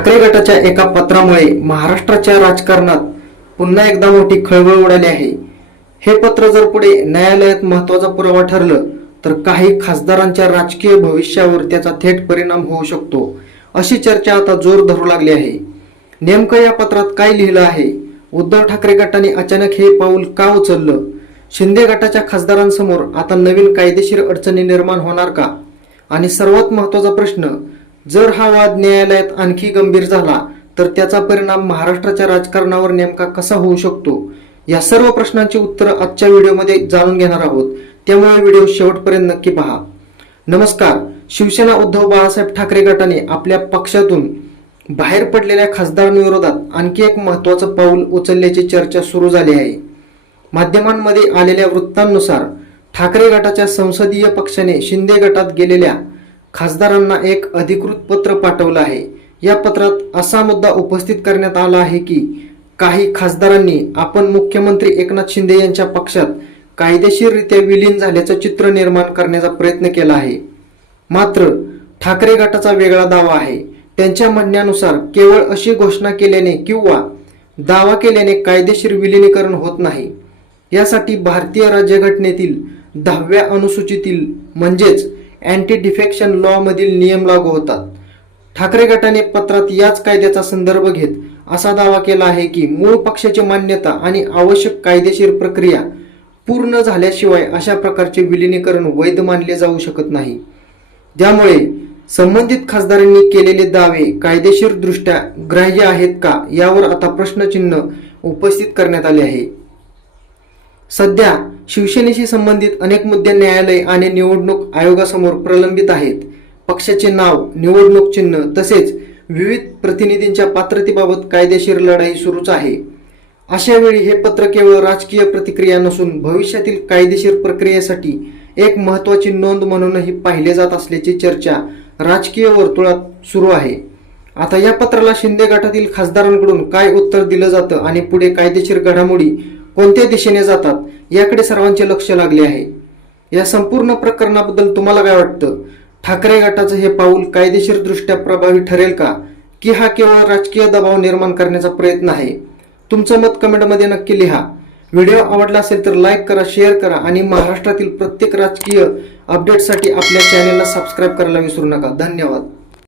ठाकरे गटाच्या एका पत्रामुळे महाराष्ट्राच्या राजकारणात पुन्हा एकदा मोठी खळबळ उडाली आहे। हे पत्र जर पुढे न्यायालयात महत्त्वाचा पुरावा ठरलं तर काही खासदारांच्या राजकीय भविष्यावर त्याचा थेट परिणाम होऊ शकतो, अशी चर्चा आता जोर धरू लागली आहे। नेमकं या पत्रात काय लिहिलं आहे? उद्धव ठाकरे गटाने अचानक हे पाऊल का उचललं? शिंदे गटाच्या खासदारांसमोर आता नवीन कायदेशीर अडचणी निर्माण होणार का? आणि सर्वात महत्त्वाचा प्रश्न, जर हा वाद न्यायालयात आणखी गंभीर झाला तर त्याचा परिणाम महाराष्ट्राच्या राजकारणावर नेमका कसा होऊ शकतो? या सर्व प्रश्नांची उत्तरं आजच्या व्हिडिओमध्ये जाणून घेणार आहोत, त्यामुळे व्हिडिओ शेवटपर्यंत नक्की पहा। नमस्कार। शिवसेना उद्धव बाळासाहेब ठाकरे गटाने आपल्या पक्षातून बाहेर पडलेल्या खासदारांविरोधात आणखी एक महत्त्वाचं पाऊल उचलल्याची चर्चा सुरू झाली आहे। माध्यमांमध्ये आलेल्या वृत्तांनुसार ठाकरे गटाच्या संसदीय पक्षाने शिंदे गटात गेलेल्या खासदारांना एक अधिकृत पत्र पाठवलं आहे। या पत्रात असा मुद्दा उपस्थित करण्यात आला आहे की काही खासदारांनी आपण मुख्यमंत्री एकनाथ शिंदे यांच्या पक्षात कायदेशीररित्या विलीन झाल्याचं चित्र निर्माण करण्याचा प्रयत्न केला आहे। मात्र ठाकरे गटाचा वेगळा दावा आहे। त्यांच्या म्हणण्यानुसार केवळ अशी घोषणा केल्याने किंवा दावा केल्याने कायदेशीर विलीनीकरण होत नाही। यासाठी भारतीय राज्यघटनेतील 10व्या अनुसूचीतील म्हणजेच अँटी डिफेक्शन लॉ मधील नियम लागू होतात। ठाकरे गटाने पत्रात याच कायद्याचा संदर्भ घेत असा दावा केला आहे की मूळ पक्षाची मान्यता आणि आवश्यक कायदेशीर प्रक्रिया पूर्ण झाल्याशिवाय अशा प्रकारचे विलीनीकरण वैध मानले जाऊ शकत नाही। त्यामुळे संबंधित खासदारांनी केलेले दावे कायदेशीरदृष्ट्या ग्राह्य आहेत का, यावर आता प्रश्नचिन्ह उपस्थित करण्यात आले आहे। सध्या शिवसेनेशी संबंधित अनेक मुद्दे न्यायालय आणि निवडणूक आयोगासमोर प्रलंबित आहेत। पक्षाचे नाव, निवडणूक चिन्ह तसेच विविध प्रतिनिधींच्या पात्रतेबाबत कायदेशीर लढाई सुरूच आहे। अशा वेळी हे पत्र केवळ राजकीय प्रतिक्रिया नसून भविष्यातील कायदेशीर प्रक्रियेसाठी एक महत्त्वाची नोंद म्हणूनही पाहिले जात असल्याची चर्चा राजकीय वर्तुळात सुरू आहे। आता या पत्राला शिंदे गटातील खासदारांकडून काय उत्तर दिलं जातं आणि पुढे कायदेशीर घडामोडी कोणत्या दिशेने जातात, याकडे सर्वांचे लक्ष लागले आहे। या संपूर्ण प्रकरणाबद्दल तुम्हाला काय वाटतं? ठाकरे गटाचं हे पाऊल कायदेशीरदृष्ट्या प्रभावी ठरेल का, की हा केवळ राजकीय दबाव निर्माण करण्याचा प्रयत्न आहे? तुमचं मत कमेंटमध्ये नक्की लिहा। व्हिडिओ आवडला असेल तर लाईक करा, शेअर करा आणि महाराष्ट्रातील प्रत्येक राजकीय अपडेटसाठी आपल्या चॅनेलला सबस्क्राईब करायला विसरू नका। धन्यवाद।